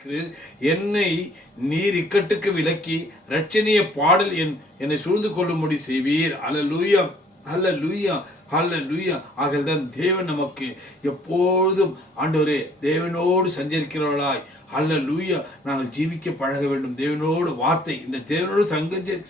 இருக்கிறீர். என்னை நீர் இக்கட்டுக்கு விலக்கி இரட்சணிய பாடல் என்னை சூழ்ந்து கொள்ளும்படி செய்வீர். அல்லேலூயா, அல்லேலூயா, அல்லேலூயா. ஆகதான் தேவன் நமக்கு எப்பொழுதும் ஆண்டவரே தேவனோடு சஞ்சரிக்கிறவர்களாய், அல்லேலூயா, நாங்கள் ஜீவிக்க பழக வேண்டும். தேவனோடு வார்த்தை, இந்த தேவனோடு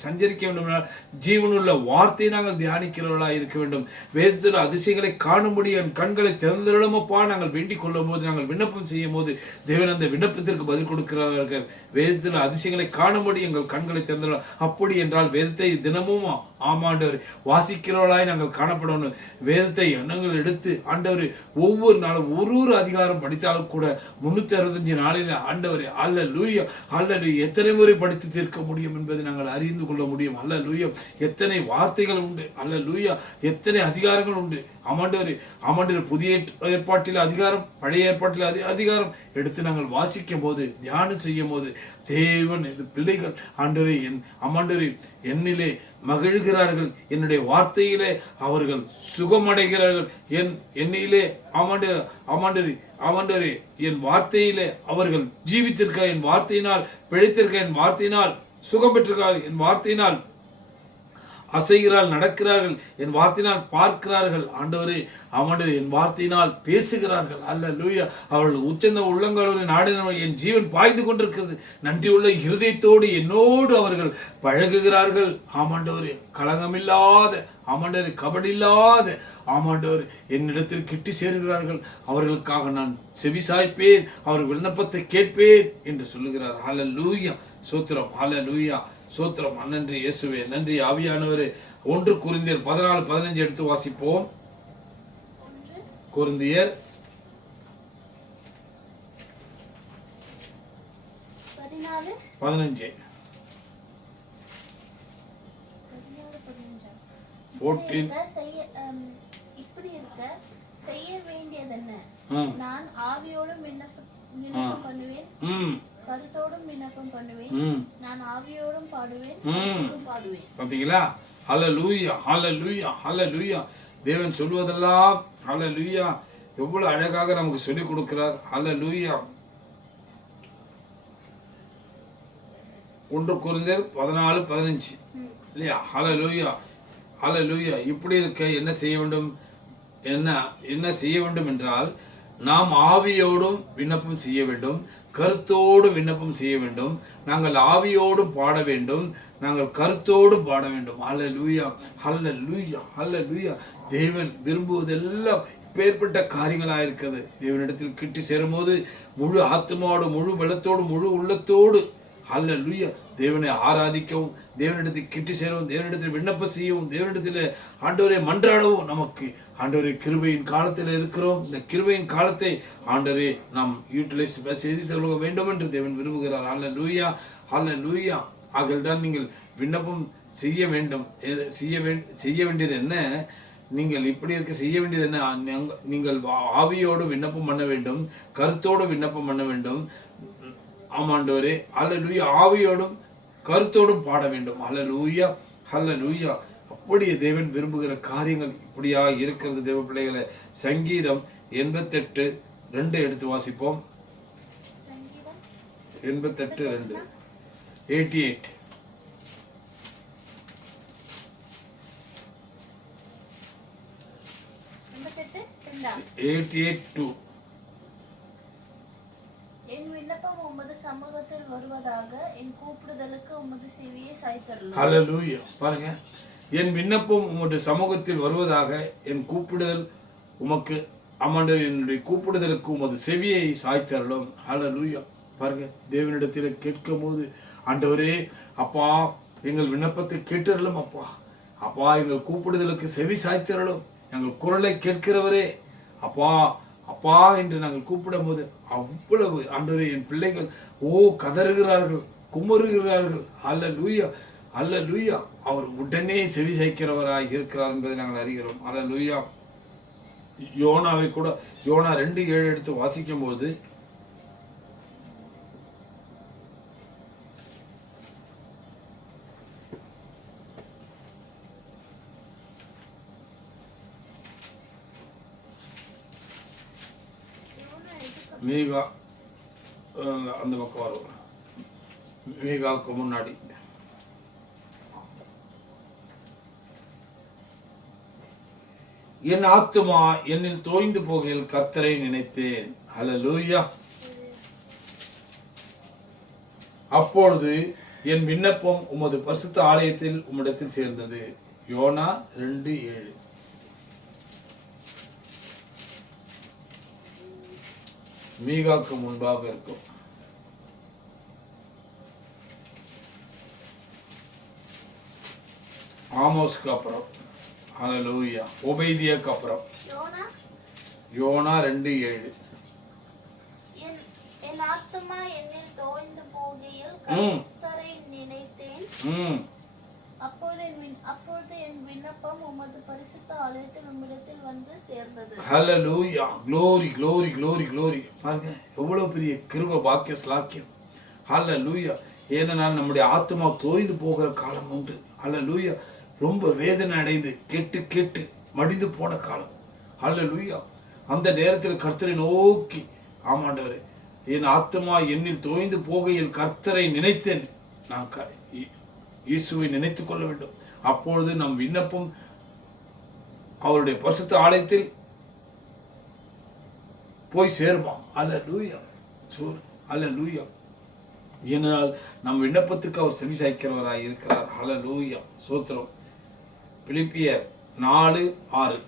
சஞ்சரிக்க வேண்டும். ஜீவனுள்ள வார்த்தையை நாங்கள் தியானிக்கிறவர்களாக இருக்க வேண்டும். வேதத்தில் அதிசயங்களை காணும்படி என் கண்களை திறந்திருளமப்பா நாங்கள் வேண்டிக் கொள்ளும் போது, நாங்கள் விண்ணப்பம் செய்யும் போது தேவன் அந்த விண்ணப்பத்திற்கு பதில் கொடுக்கிறார்கள். வேதத்தில் அதிசயங்களை காணும்படி எங்கள் கண்களை திறந்துள்ள, அப்படி என்றால் வேதத்தை தினமும் ஆமாண்டவர் வாசிக்கிறவர்களாய் நாங்கள் காணப்படணும். வேதத்தை எண்ணங்கள் எடுத்து ஆண்டவர் ஒவ்வொரு நாளும் ஒரு அதிகாரம் படித்தாலும் கூட 365 நாளில் ஆண்டவரே அல்லேலூயா, அல்லேலூயா, எத்தனை முறை படித்து தீர்க்க முடியும் என்பதை நாங்கள் அறிந்து கொள்ள முடியும். அல்லேலூயா, எத்தனை வார்த்தைகள் உண்டு, அல்லேலூயா, எத்தனை அதிகாரங்கள் உண்டு. ஆமாண்டவர் புதிய ஏற்பாட்டில் அதிகாரம், பழைய ஏற்பாட்டில் அதிகாரம் எடுத்து நாங்கள் வாசிக்கும் போது, தியானம் செய்யும் போது தேவன் பிள்ளைகள் ஆண்டவரே என்னிலே மகிழ்கிறார்கள், என்னுடைய வார்த்தையிலே அவர்கள் சுகமடைகிறார்கள். என்னிலே ஆமாண்டவரே என் வார்த்தையிலே அவர்கள் ஜீவித்திருக்க, என் வார்த்தையினால் பிழைத்திருக்க, என் வார்த்தையினால் சுகம் பெற்றிருக்கிறார்கள், என் வார்த்தையினால் அசைகிறார்கள், நடக்கிறார்கள், என் வார்த்தையினால் பார்க்கிறார்கள். ஆண்டவரே என் வார்த்தையினால் பேசுகிறார்கள். அல்லேலூயா, அவர்கள் உச்சந்த உள்ளங்களோடு நாடின என் ஜீவன் பாய்ந்து கொண்டிருக்கிறது. நன்றியுள்ள இருதயத்தோடு என்னோடு அவர்கள் பழகுகிறார்கள். ஆமாண்டவரே களங்கமில்லாத, ஆமாண்டவரே கபடில்லாத, ஆமாண்டவர் என்னிடத்தில் கிட்டி சேருகிறார்கள். அவர்களுக்காக நான் செவிசாய்ப்பேன், அவர்கள் விண்ணப்பத்தை கேட்பேன் என்று சொல்லுகிறார். அல்லேலூயா, சோத்திரம், அல்லேலூயா, சோத்திரம். நன்றி இயேசுவே, நன்றி ஆவியானவரே. 1 கொரிந்தியர் 14:15 எடுத்து வாசிப்போம். கொரிந்தியர் 14 இப்படி இருக்க செய்ய வேண்டியதென்ன? நான் ஆவியோடும் விண்ணப்பம் பண்ணுவேன், கருத்தோடும் விண்ணப்பம் பண்ணுவேன், நான் ஆவியோடும் பாடுவேன், பாடுவேன். பாத்தீங்களா? ஹல்லேலூயா, ஹல்லேலூயா, ஹல்லேலூயா. தேவன் சொல்வதெல்லாம் ஹல்லேலூயா எவ்வளவு அழகாக நமக்கு சொல்லிக் கொடுக்கிறார். ஹல்லேலூயா. 1 கொரிந்தியர் 14:15 இல்லையா? ஹல்லேலூயா, ஹல்லேலூயா. இப்படி இருக்க என்ன செய்ய வேண்டும்? என்ன செய்ய வேண்டும் என்றால், நாம் ஆவியோடும் விண்ணப்பம் செய்ய வேண்டும், கருத்தோடு விண்ணப்பம் செய்ய வேண்டும், நாங்கள் ஆவியோடும் பாட வேண்டும், நாங்கள் கருத்தோடு பாட வேண்டும். ஹல்லேலூயா, ஹல்லேலூயா, ஹல்லேலூயா. தேவன் விரும்புவதெல்லாம் இப்பேற்பட்ட காரியங்களாக இருக்கிறது. தேவனிடத்தில் கிட்டி சேரும்போது முழு ஆத்மாவோடு, முழு பலத்தோடு, முழு உள்ளத்தோடு ஹல்லேலூயா தேவனை ஆராதிக்கவும், தேவனிடத்தில் கிட்டி சேரவும், தேவனிடத்தில் விண்ணப்பம் செய்யவும், தேவனிடத்தில் ஆண்டவரை மன்றாடவும் நமக்கு ஆண்டவரே கிருபையின் காலத்தில் இருக்கிறோம். இந்த கிருபையின் காலத்தை ஆண்டவரே நாம் யூட்டிலைஸ் செய்து கொள்ள வேண்டும் என்று தேவன் விரும்புகிறார். ஹல்லேலூயா, ஹல்லேலூயா. ஆகல்தான் நீங்கள் விண்ணப்பம் செய்ய வேண்டும். செய்ய வேண்டியது என்ன? நீங்கள் இப்படி இருக்க செய்ய வேண்டியது என்ன? நீங்கள் ஆவியோடு விண்ணப்பம் பண்ண வேண்டும், கருத்தோடு விண்ணப்பம் பண்ண வேண்டும். ஆமாண்டவரே ஹல்லேலூயா. ஆவியோடும் கருத்தோடும் பாட வேண்டும். ஹல்லேலூயா, ஹல்லேலூயா. அப்படியே தேவன் விரும்புகிற காரியங்கள் இப்படியா இருக்கிறது. தேவ பிள்ளைகளை சங்கீதம் 88:2 எடுத்து வாசிப்போம். 88:2 88 88:2 என் விண்ணப்பம் உமது சமூகத்தில் வருவதாக, என் கூப்பிடுதலுக்கு உமது செவியை சாய்த்தருளும். ஹல்லேலூயா. பாருங்க, என் விண்ணப்பம் உம்முடைய சமூகத்தில் வருவதாக, என் கூப்பிடுதல் உமக்கு ஆமாண்டவர் என்னுடைய கூப்பிடுதலுக்கு உமது செவியை சாய்த்தருளும். ஹல்லேலூயா. பாருங்க, தேவனிடத்தில் கேட்கும் போது ஆண்டவரே அப்பா எங்கள் விண்ணப்பத்தை கேட்டருளும், அப்பா அப்பா எங்கள் கூப்பிடுதலுக்கு செவி சாய்த்தருளும், எங்கள் குரலை கேட்கிறவரே அப்பா அப்பா என்று நாங்கள் கூப்பிடும் போது அவ்வளவு ஆண்டவரே என் பிள்ளைகள் கதறுகிறார்கள், குமருகிறார்கள். ஹல்லேலூயா, ஹல்லேலூயா. அவர் உடனே செவி சாய்க்கிறவராக இருக்கிறார் என்பதை நாங்கள் அறிகிறோம். ஹல்லேலூயா. யோனாவை கூட யோனா 2:7 எடுத்து வாசிக்கும் போது மீகா அந்த பக்கம் வரும், மீகாவுக்கு முன்னாடி. என் ஆத்துமா என்னில் தோய்ந்து போகையில் கர்த்தரை நினைத்தேன். ஹல்லேலூயா. அப்பொழுது என் விண்ணப்பம் உமது பரிசுத்த ஆலயத்தில் உம்மிடத்தில் சேர்ந்தது. யோனா 2:7. மீகாக்கு முன்பாக இருக்கும். ஆமோஸ்க்கு அப்புறம். ஹல்லேலூயா. ஒபேதியாக்கு அப்புறம் யோனா 2:7. என் ஆத்துமா என்னில் தோய்ந்து போகையில் கர்த்தரை நினைத்தேன். அப்பொழுது என் விண்ணப்பம் உமது பரிசுத்த ஆலயத்தில் உம்மிடத்தில் வந்து சேர்ந்தது. ஹல்லேலூயா. glory glory glory glory. பாருங்க எவ்வளவு பெரிய கிருபை, பாக்கிய ஸ்லாக்கியம். ஹல்லேலூயா. ஏன்னா நம்முடைய ஆத்மா தோய்ந்து போகிற காலம் உண்டு. ஹல்லேலூயா. ரொம்ப வேதனை அடைந்து கெட்டு கெட்டு மடிந்து போன காலம். ஹல்லேலூயா. அந்த நேரத்தில் கர்த்தரை நோக்கி, ஆமாண்டவரே என் ஆத்மா என்னில் தோய்ந்து போகையில் கர்த்தரை நினைத்தேன். நான் இயேசுவை நினைத்துக் கொள்ள வேண்டும். அப்பொழுது நம் விண்ணப்பம் அவருடைய பரிசுத்த ஆலயத்தில் போய் சேருமா. அல்லேலூயா. அல்லேலூயா. ஏனால் நம் விண்ணப்பத்துக்கு அவர் செவி சாய்க்கிறவராய் இருக்கிறார். அல்லேலூயா. ஸ்தோத்திரம். பிலிப்பியர் 4:6.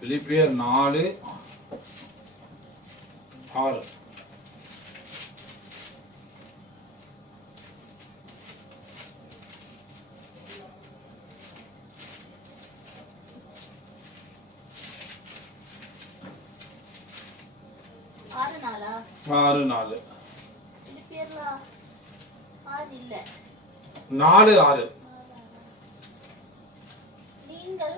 பிலிப்பியர் 4:6. ஆறு நாலு. 4:6. நீங்கள்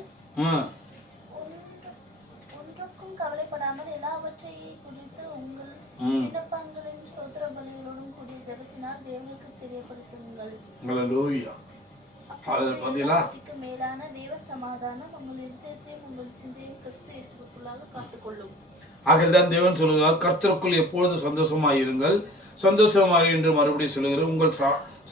ஒன்றுக்கும் கவலைப்படாமல் எல்லாவற்றையும் குறித்து உங்கள் விண்ணப்பங்களையும் ஸ்தோத்திர பலிகளோடும் கூடிய ஜெபத்தினால் தேவனுக்கு தெரியப்படுத்துங்கள். ஹல்லேலூயா. மேலான தேவ சமாதானம் உங்கள் இதயத்தையும் உங்கள் சிந்தையும் கிறிஸ்து இயேசுவுக்குள்ளாக காத்துக்கொள்ளும். ஆகதான் தேவன் சொல்கிறார், கர்த்தருக்குள் எப்பொழுது சந்தோஷமாயிருங்கள். சந்தோஷமாய் என்று மறுபடியும் சொல்லுகிறேன். உங்கள்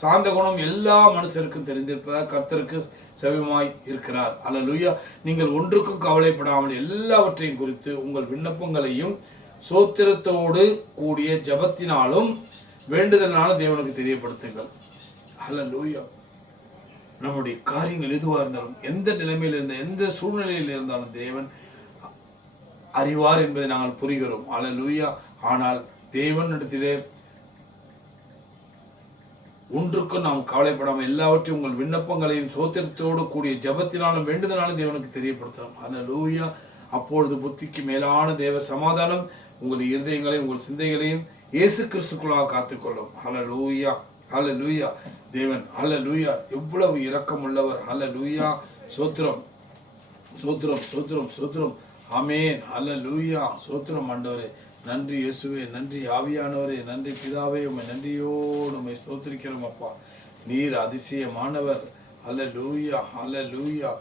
சாந்த குணம் எல்லா மனுஷருக்கும் தெரிந்திருப்பதாக கர்த்தருக்கு செவிமாய் இருக்கிறார். அல்லேலூயா. நீங்கள் ஒன்றுக்கும் கவலைப்படாமல் எல்லாவற்றையும் குறித்து உங்கள் விண்ணப்பங்களையும் சோத்திரத்தோடு கூடிய ஜபத்தினாலும் வேண்டுதலாலும் தேவனுக்கு தெரியப்படுத்துங்கள். அல்லேலூயா. நம்முடைய காரியங்கள் எதுவாக இருந்தாலும், எந்த நிலைமையில் இருந்த எந்த சூழ்நிலையில் இருந்தாலும் தேவன் அறிவார் என்பதை நாங்கள் புரிகிறோம். அல்லேலூயா. ஆனால் தேவனிடத்திலே ஒன்றுக்கும் நாம் கவலைப்படாமல் எல்லாவற்றையும் உங்கள் விண்ணப்பங்களையும் சோத்திரத்தோடு கூடிய ஜபத்தினாலும் வேண்டுதலாலும் தேவனுக்கு தெரியப்படுத்தலாம். அல்லேலூயா. அப்பொழுது புத்திக்கு மேலான தேவ சமாதானம் உங்கள் இருதயங்களையும் உங்கள் சிந்தைகளையும் இயேசு கிறிஸ்துக்குள்ளாக காத்துக்கொள்ளும். அல்லேலூயா. அல்லேலூயா. தேவன் அல்லேலூயா எவ்வளவு இரக்கம் உள்ளவர். அல்லேலூயா. சோத்திரம் சோத்திரம் சோத்திரம் சோத்திரம். ஆமென். அல்லேலூயா. சோத்திரம் ஆண்டவரே. நன்றி இயேசுவே, நன்றி ஆவியானவரே, நன்றி பிதாவே, உம்மை நன்றியோடு உம்மை ஸ்தோத்திரிக்கிறோம் அப்பா. நீர் அதிசயமானவர். அல்லேலூயா. அல்லேலூயா.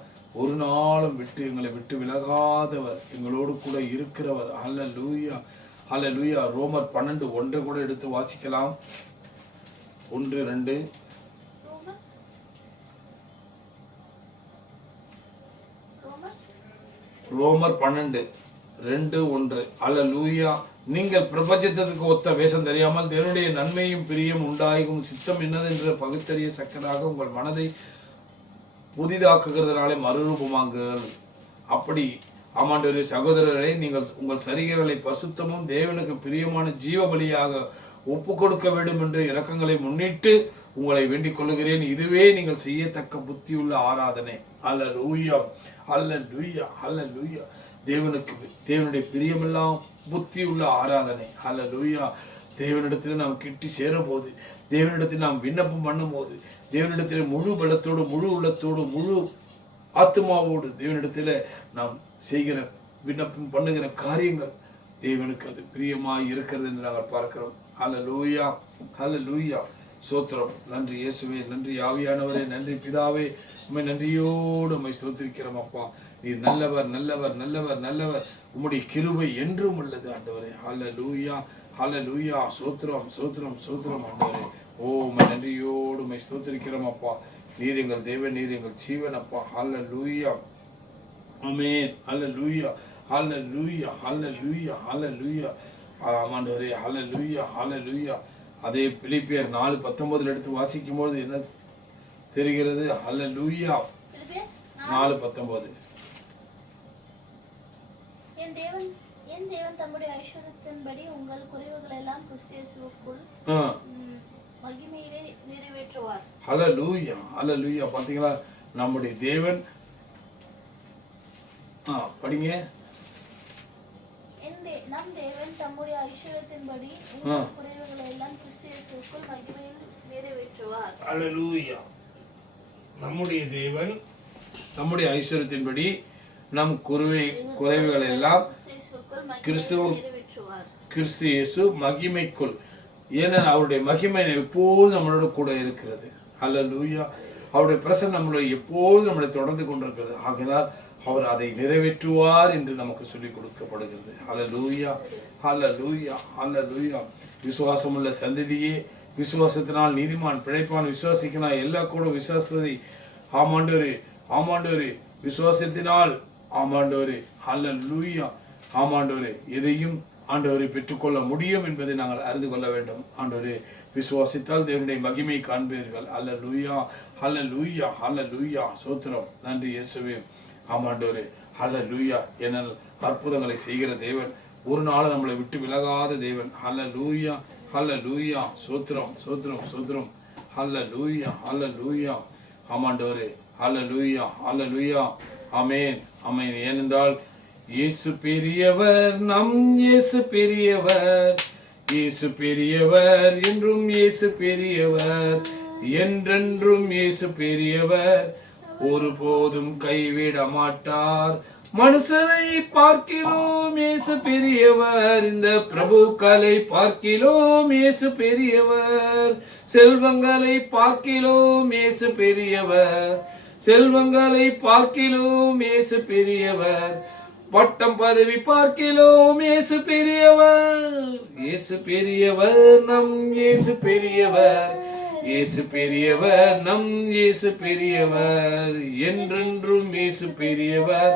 ஒரு நாளும் எங்களை விட்டு விலகாதவர், எங்களோடு கூட இருக்கிறவர். அல்லேலூயா. அல்லேலூயா. ரோமர் 12:1 கூட எடுத்து வாசிக்கலாம். 1-2. ரோமர் 12:2-1. அல்லேலூயா. நீங்கள் பிரபஞ்சத்திற்கு ஒத்த வேஷம் தெரியாமல் தேவனுடைய நன்மையும் பிரியம் உண்டாகும் சித்தம் என்னதென்று பகுத்தறிய சக்கதாக உங்கள் மனதை புதிதாக்குகிறதுனாலே மறுரூபமாகுங்கள். அப்படி ஆமாண்டவரே சகோதரரை, நீங்கள் உங்கள் சரீரங்களை பரிசுத்தமும் தேவனுக்கு பிரியமான ஜீவ பலியாக ஒப்பு கொடுக்க வேண்டும் என்று இரக்கங்களை முன்னிட்டு உங்களை வேண்டிக் கொள்ளுகிறேன். இதுவே நீங்கள் செய்யத்தக்க புத்தியுள்ள ஆராதனை. அல்லேலூயா. அல்லேலூயா. அல்லேலூயா. தேவனுடைய பிரியமெல்லாம் புத்தி உள்ள ஆராதனை. அல்லேலூயா. தேவனிடத்தில் நாம் கிட்டி சேரும்போது தேவனிடத்தில் நாம் விண்ணப்பம் பண்ணும்போது, தேவனிடத்தில் முழு பலத்தோடு, முழு உள்ளத்தோடு, முழு ஆத்மாவோடு தேவனிடத்தில் நாம் செய்கிற விண்ணப்பம் பண்ணுகிற காரியங்கள் தேவனுக்கு அது பிரியமாய் இருக்கிறது என்று நாங்கள் பார்க்கிறோம். ஹல்லேலூயா, ஹல்லேலூயா. சோத்திரம். நன்றி இயேசுவே, நன்றி ஆவியானவரே, நன்றி பிதாவே. உம்மை நன்றியோடு உம்மை ஸ்தோத்திரிக்கிறோம் அப்பா. நீர் நல்லவர், நல்லவர், நல்லவர், நல்லவர். உம்முடைய கிருபை என்றும் உள்ளது ஆண்டவரே. ஹல்லேலூயா, ஹல்லேலூயா. சோத்திரம், சோத்திரம், சோத்திரம் ஆண்டவரே. ஓ உம்மை நன்றியோடு உம்மை ஸ்தோத்திரிக்கிறோம் அப்பா. நீர் எங்கள் தேவன், நீர் எங்கள் ஜீவன் அப்பா. ஹல்லேலூயா, ஆமென். ஹல்லேலூயா, ஹல்லேலூயா, ஹல்லேலூயா, ஹல்லேலூயா. ஆமாண்டவரே. ஹல்லேலூயா, ஹல்லேலூயா. அதே பிலிப்பியர் 4:19 எடுத்து வாசிக்கும்போது என்ன தெரிகிறது? ஹல்லேலூயா. 4:19. என் தேவன் தம்முடைய ஐஸ்வரியத்தின்படி உங்கள் குறைவுகள் எல்லாம் கிறிஸ்து இயேசுவுக்குள் மகிமையிலே நிறைவேற்றுவார். ஹல்லேலூயா, ஹல்லேலூயா. பாத்தீங்களா, நம்முடைய தேவன் படிங்க. நம் தேவன் தம்முடைய ஐஸ்வரியத்தின்படி உங்கள் குறைவுகளை எல்லாம் கிறிஸ்து இயேசுவுக்குள் மகிமையில் நிறைவேற்றுவார். ஹல்லேலூயா. நம்முடைய தேவன் நம்முடைய ஐஸ்வரியத்தின்படி நம் குறைவுகள் எல்லாம் கிறிஸ்து இயேசு மகிமைக்குள். ஏன்னா அவருடைய மகிமை எப்போதும் நம்மளோட கூட இருக்கிறது. ஹல்லேலூயா. அவருடைய பிரசன்னம் நம்மளை எப்போதும் நம்மளை தொடர்ந்து கொண்டிருக்கிறது. ஆகையால் அவர் அதை நிறைவேற்றுவார் என்று நமக்கு சொல்லிக் கொடுக்கப்படுகிறது. ஹல்லேலூயா, ஹல்லேலூயா, ஹல்லேலூயா. விசுவாசமுள்ள சந்ததியே, விசுவாசத்தினால் நீதிமான் பிழைப்பான். விசுவாசிக்கிறான் எல்லா கூட விசுவாசத்தை. ஆமாண்டவரே, ஆமாண்டவரே. விசுவாசத்தினால் ஆமாண்டவரே. ஹல்லேலூயா, ஆமாண்டவரே. எதையும் ஆண்டவரை பெற்றுக்கொள்ள முடியும் என்பதை நாங்கள் அறிந்து கொள்ள வேண்டும். ஆண்டவரே, விசுவாசித்தால் தேவனுடைய மகிமை காண்பீர்கள். ஹல்லேலூயா, ஹல்லேலூயா, ஹல்லேலூயா. சோத்திரம். நன்றி இயேசுவே. ஆமாண்டவரே. ஹல்லேலூயா. என்ன அற்புதங்களை செய்கிற தேவன், ஒரு நாள் நம்மளை விட்டு விலகாத தேவன். ஹல்லேலூயா, ஹல்லேலூயா. சோத்திரம், சோத்திரம், சோத்திரம். ஹல்லேலூயா, ஹல்லேலூயா. ஆமாண்டவரே. ஹல்லேலூயா, ஹல்லேலூயா. ஆமென், ஆமென். ஏனென்றால் இயேசு பெரியவர், நம் இயேசு பெரியவர். இயேசு பெரியவர், என்றும் இயேசு பெரியவர், என்றென்றும் இயேசு பெரியவர், ஒருபோதும் கைவிட மாட்டார். மனுஷனை பார்க்கிலோம் இயேசு பெரியவர், இந்த பிரபுக்களை பார்க்கிலோம் இயேசு பெரியவர், செல்வங்களை பார்க்கிலோம் இயேசு பெரியவர், செல்வங்களை பார்க்கிலோம் இயேசு பெரியவர், பட்டம் பதவி பார்க்கிலோம் இயேசு பெரியவர். இயேசு பெரியவர், நம் இயேசு பெரியவர். இயேசு பெரியவர், நம் இயேசு பெரியவர், என்றென்றும் இயேசு பெரியவர்.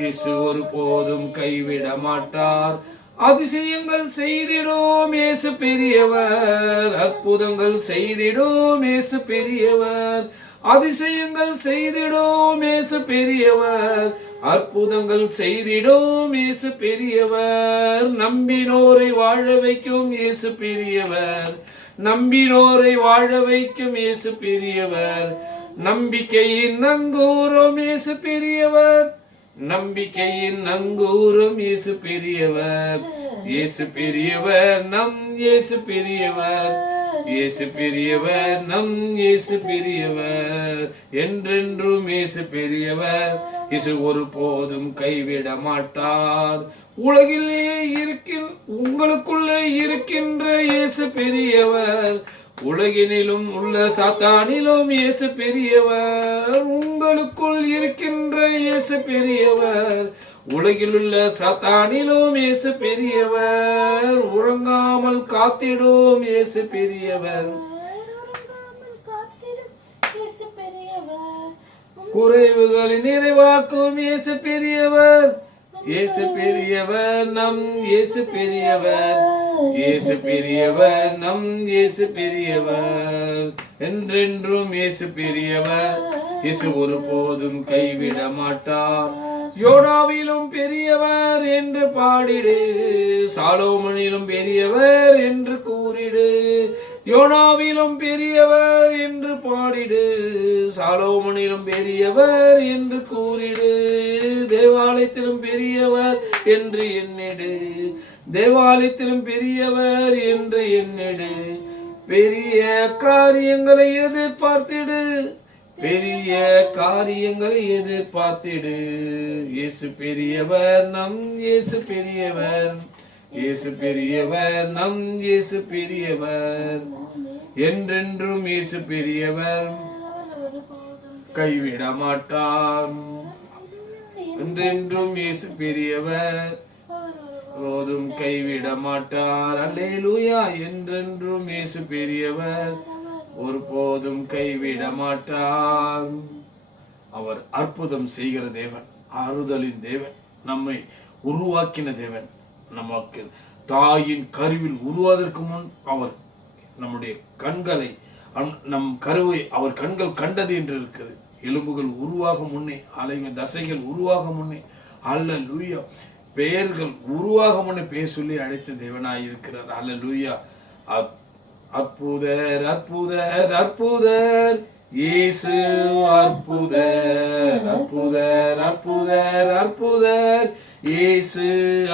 இயேசு ஒருபோதும் கைவிட மாட்டார். அதிசயங்கள் செய்திடும் இயேசு பெரியவர், அற்புதங்கள் செய்திடும் இயேசு பெரியவர், அதிசயங்கள் செய்திடும் இயேசு பெரியவர், அற்புதங்கள் செய்திடும் இயேசு பெரியவர், நம்பினோரை வாழ வைக்கும் இயேசு பெரியவர், நம்பினோரை வாழ வைக்கும் இயேசு பெரியவர், நம்பிக்கையின் நங்கூரம் இயேசு பெரியவர், நம்பிக்கையின் நங்கூரம் இயேசு பெரியவர். இயேசு பெரியவர், நம் இயேசு பெரியவர், இயேசு பெரியவர், நம் இயேசு பெரியவர், என்றென்றும் இயேசு பெரியவர். இயேசு ஒருபோதும் கைவிட மாட்டார். உலகிலே உங்களுக்குள்ளே இருக்கின்ற இயேசு பெரியவர், உலகினிலும் உள்ள சாத்தானிலும் இயேசு பெரியவர். உங்களுக்குள் இருக்கின்ற இயேசு பெரியவர், உலகில் உள்ள சாத்தானிலும் இயேசு பெரியவர். உறங்காமல் காத்திடும் இயேசு பெரியவர், குறைவுகளை நிறைவாக்கும் இயேசு பெரியவர். இயேசு பெரியவர், நம் இயேசு பெரியவர், இயேசு பெரியவர், நம் இயேசு பெரியவர், என்றென்றும் இயேசு பெரியவர். இயேசு ஒருபோதும் கைவிட மாட்டார். யோனாவிலும் பெரியவர் என்று பாடிடு, சாலோமனிலும் பெரியவர் என்று கூறிடு. யோனாவிலும் பெரியவர் என்று பாடிடு, சாலோமனிலும் பெரியவர் என்று கூறிடு. தேவாலயத்திலும் பெரியவர் என்று எண்ணிடு, தேவாலயத்திலும் பெரியவர் என்று எண்ணிடு. பெரிய காரியங்களை எதிர்பார்த்திடு, பெரிய காரியங்களை எதிர்பார்த்திடு. இயேசு பெரியவர், நம் இயேசு பெரியவர், இயேசு பெரியவர், நம் இயேசு பெரியவர், என்றென்றும் இயேசு பெரியவர், கைவிட மாட்டார். என்றென்றும் இயேசு பெரியவர், போதும் கைவிட மாட்டார். அல்லேலூயா. என்றென்றும் இயேசு பெரியவர், ஒருபோதும் கைவிட மாட்டார். அவர் அற்புதம் செய்கிற தேவன், ஆறுதலின் தேவன், நம்மை உருவாக்கின தேவன். நமக்கு தாயின் கருவில் உருவாவதற்கு முன் அவர் நம்முடைய கண்களை, நம் கருவை அவர் கண்கள் கண்டது என்று இருக்குது. எலும்புகள் உருவாக முன்னே, தசைகள் உருவாக முன்னே, அல்லேலூயா, பெயர்கள் உருவாக முன்னே பெயர் சொல்லி அழைத்த தேவனாய் இருக்கிறார். அல்லேலூயா. அற்புதர், அற்புதர், அற்புதர், இயேசு அற்புதர், அற்புதர், அற்புதர், அற்புதர், இயேசு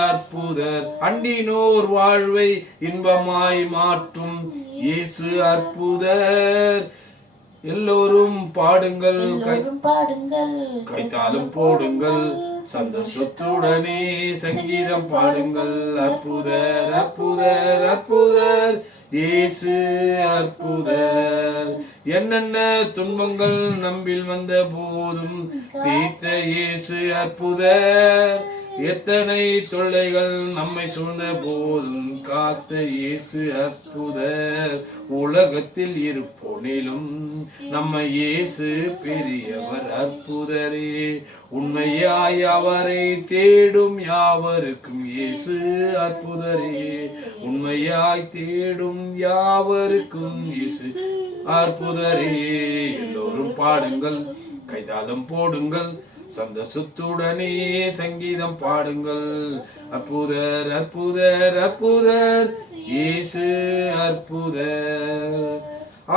அற்புதர், அண்டினோர் வாழ்வை இன்பமாய் மாற்றும் இயேசு அற்புதர். எல்லோரும் பாடுங்கள், கைத்தாலும் போடுங்கள், சந்தோஷத்துடனே சங்கீதம் பாடுங்கள். அற்புதர், அற்புதர், அற்புதர், இயேசு அற்புதர். என்னென்ன துன்பங்கள் நம்பில் வந்த போதும் தீர்த்த இயேசு அற்புதர். எத்தனை தொல்லைகள் நம்மை சூழ்ந்த போதும் காத்த இயேசு அற்புதர். உலகத்தில் இருப்போனிலும் நம்ம இயேசு பெரியவர், அற்புதரே. உண்மையாய் அவரை தேடும் யாவருக்கும் இயேசு அற்புதரே. உண்மையாய் தேடும் யாவருக்கும் இயேசு அற்புதரே. எல்லோரும் பாடுங்கள், கைதாளம் போடுங்கள், சந்தோஷத்துடனே சங்கீதம் பாடுங்கள். அற்புதர், அற்புதர், அற்புதர், இயேசு அற்புதர்.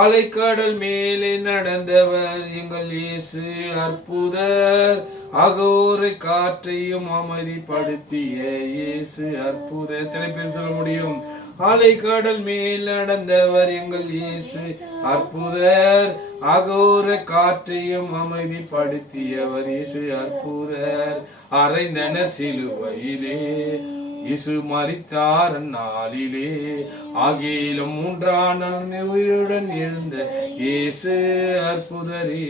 அலைக்கடல் மேலே நடந்தவர் எங்கள் இயேசு அற்புதர். அகோரை காற்றையும் அமைதிப்படுத்திய இயேசு அற்புதர். எத்தனை பேர் சொல்ல முடியும்? அலைக்கடல் மேல் நடந்தவர் எங்கள் இயேசு அற்புதர். அகோர காற்றையும் அமைதிப்படுத்தியவர் இயேசு அற்புதர். அறைந்தனர் சிலுவையிலே இயேசு மரித்தார் நாளிலே. ஆகிலும் 3ஆம் நாள் உயிருடன் எழுந்த இயேசு அற்புதரே.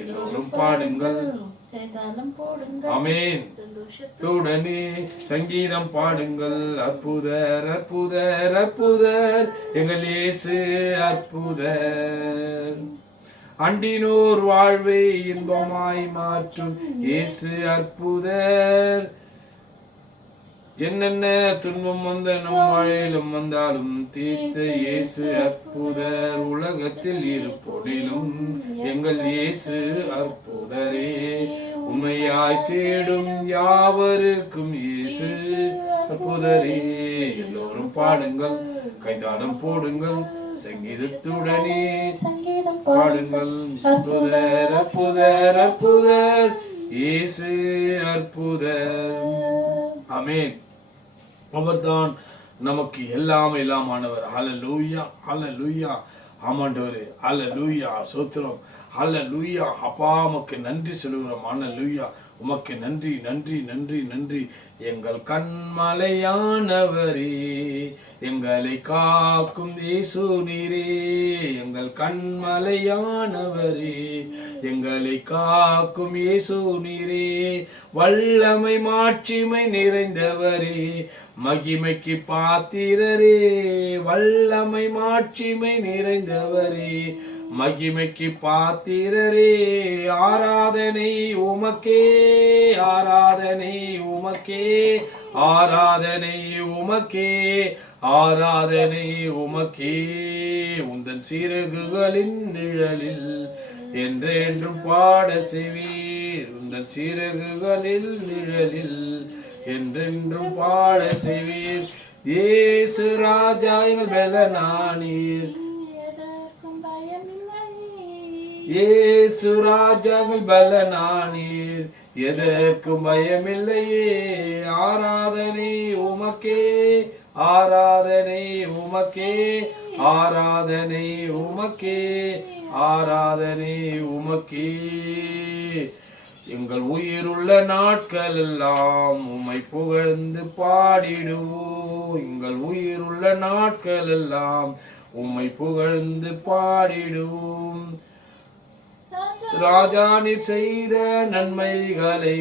எல்லோரும் பாடுங்கள், ஆமென், துடனே சங்கீதம் பாடுங்கள். அற்புதர், அற்புதர், அற்புதர், எங்கள் இயேசு அற்புதர். அண்டினோர் வாழ்வை இன்பமாய் மாற்றும் இயேசு அற்புதர். என்னென்ன துன்பம் வந்த நம் வாழ்விலும் வந்தாலும் தீர்த்த இயேசு அற்புதர். உலகத்தில் இருப்போனிலும் எங்கள் இயேசு அற்புதரே. உண்மையாய் தேடும் யாவருக்கும் இயேசு அற்புதரே. எல்லோரும் பாடுங்கள், கைதாளம் போடுங்கள், சங்கீதத்துடனே பாடுங்கள். அற்புதர், அற்புதர், அற்புதர், இயேசு அற்புதர். ஆமென். அவர்தான் நமக்கு எல்லாம் எல்லாமானவர். ஹல்லேலூயா, ஹல்லேலூயா. ஆமாண்டவரே, ஹல்லேலூயா, ஸ்தோத்திரம், ஹல்லேலூயா. அப்பா உமக்கு நன்றி சொல்லுகிறோம். ஹல்லேலூயா. உமக்கு நன்றி, நன்றி, நன்றி, நன்றி. எங்கள் கண்மலையானவரே, எங்களை காக்கும் இயேசு நீரே. எங்கள் கண்மலையானவரே, எங்களை காக்கும் இயேசு நீரே. வல்லமை மாட்சிமை நிறைந்தவரே, மகிமைக்கு பாத்திரரே. வல்லமை மாட்சிமை நிறைந்தவரே, மகிமைக்கு பாத்திரரே. ஆராதனை உமக்கே, ஆராதனை உமக்கே, ஆராதனை உமக்கே, ஆராதனை உமக்கே. உந்தன் சிறகுகளின் நிழலில் என்றென்றும் பாட செய்வீர். உந்தன் சிறகுகளில் நிழலில் என்றென்றும் பாட செய்வீர். இயேசு ராஜா எங்கள் பலனானீர். இயேசு ராஜாங்கள் பலனானீர், எதற்கும் பயமில்லையே. ஆராதனை உமக்கே, ஆராதனை உமக்கே, ஆராதனை உமக்கே, ஆராதனை உமக்கே. எங்கள் உயிருள்ள நாட்கள் எல்லாம் உம்மை புகழ்ந்து பாடிடுவோம். எங்கள் உயிருள்ள நாட்கள் எல்லாம் உம்மை புகழ்ந்து பாடிடுவோம். ராஜா நீர் செய்த நன்மைகளை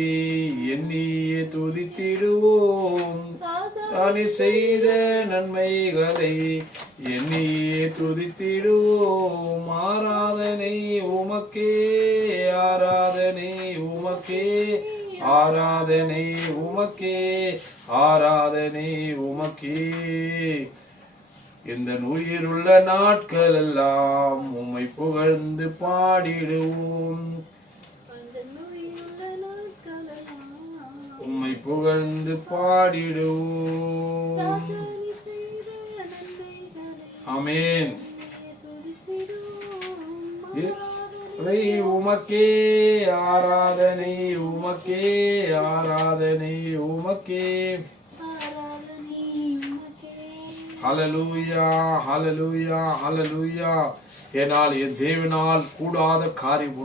எண்ணியே துதித்திடுவோம். நீர் செய்த நன்மைகளை எண்ணியே துதித்திடுவோம். ஆராதனை உமக்கே, ஆராதனை உமக்கே, ஆராதனை உமக்கே, ஆராதனை உமக்கே. இந்த உயிருள்ள நாட்கள் எல்லாம் உம்மை புகழ்ந்து பாடிடுவோம். உம்மை புகழ்ந்து பாடிடுவோம். ஆமென். உமக்கே ஆராதனை, உமக்கே ஆராதனை, உமக்கே. ஹல்லேலூயா, ஹல்லேலூயா, ஹல்லேலூயா. என்னால் என் தேவனால் கூடாத காரியம்